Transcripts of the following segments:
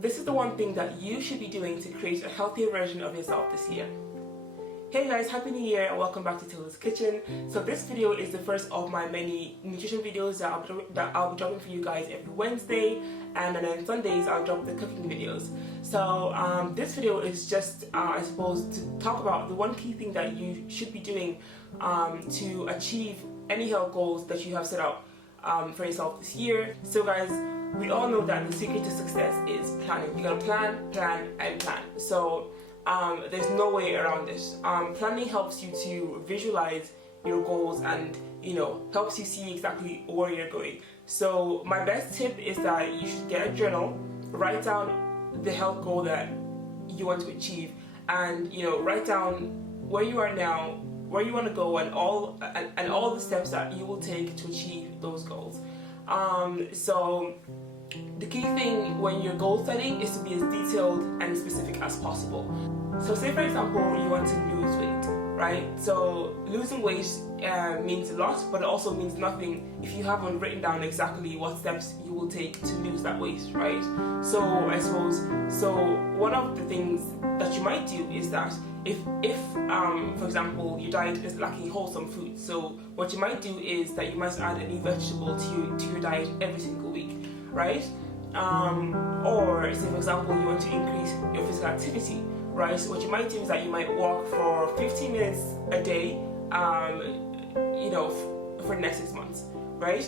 this is the one thing that you should be doing to create a healthier version of yourself this year. Hey guys, happy new year and welcome back to Tolu's Kitchen. So this video is the first of my many nutrition videos that I'll be dropping for you guys every Wednesday, and then on Sundays I'll drop the cooking videos. So this video is just I suppose to talk about the one key thing that you should be doing to achieve any health goals that you have set out for yourself this year. So guys, we all know that the secret to success is planning. You gotta plan, and plan. So there's no way around this. Planning helps you to visualize your goals and, helps you see exactly where you're going. So my best tip is that you should get a journal, write down the health goal that you want to achieve, and write down where you are now, where you want to go, and all the steps that you will take to achieve those goals. So the key thing when you're goal setting is to be as detailed and specific as possible. So say for example you want to lose weight, right? So losing weight means a lot, but it also means nothing if you haven't written down exactly what steps you will take to lose that weight, right? So I suppose, one of the things that you might do is that if for example your diet is lacking wholesome food, so what you might do is that you might add a new vegetable to your diet every single week, right? Or say for example you want to increase your physical activity, right? So what you might do is that you might walk for 15 minutes a day, for the next 6 months, right?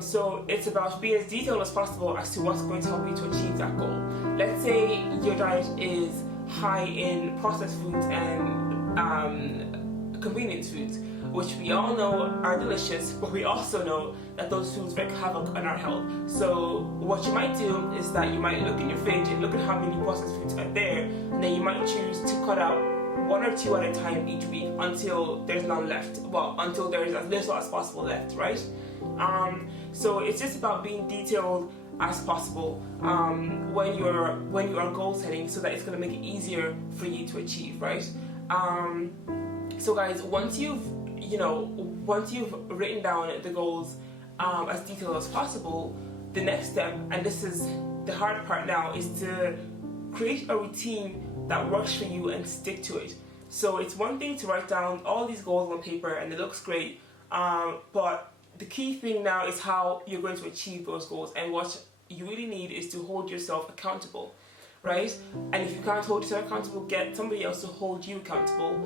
So it's about being as detailed as possible as to what's going to help you to achieve that goal. Let's say your diet is high in processed foods and convenience foods, which we all know are delicious, but we also know that those foods wreak havoc on our health. So what you might do is that you might look in your fridge and look at how many processed foods are there, and then you might choose to cut out 1 or 2 at a time each week until there's none left. Well, until there's as little as possible left, right? So it's just about being detailed as possible when you are goal setting, so that it's going to make it easier for you to achieve, right? So guys, once you've written down the goals as detailed as possible, the next step, and this is the hard part now, is to create a routine that works for you and stick to it. So it's one thing to write down all these goals on paper and it looks great, but the key thing now is how you're going to achieve those goals, and what you really need is to hold yourself accountable, right? And if you can't hold yourself accountable, get somebody else to hold you accountable,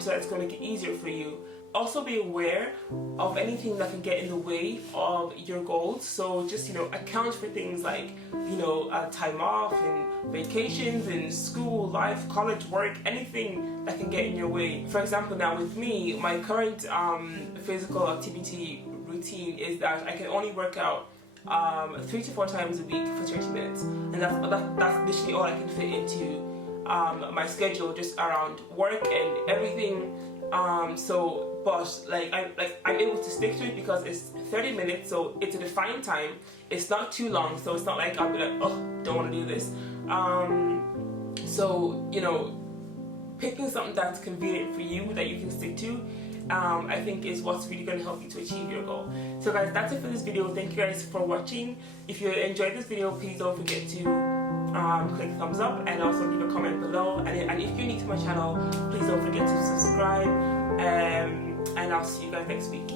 so that's going to make it easier for you. Also be aware of anything that can get in the way of your goals. So just account for things like time off and vacations and school life, college, work, anything that can get in your way. For example, now with me, my current physical activity routine is that I can only work out 3 to 4 times a week for 30 minutes, and that's literally all I can fit into my schedule, just around work and everything. But I'm able to stick to it because it's 30 minutes, so it's a defined time. It's not too long, so it's not like I'll be like, oh, don't want to do this. Picking something that's convenient for you that you can stick to, I think is what's really going to help you to achieve your goal. So guys, that's it for this video. Thank you guys for watching. If you enjoyed this video, please don't forget to click thumbs up and also leave a comment below. And if you're new to my channel, please don't forget to subscribe. And I'll see you guys next week.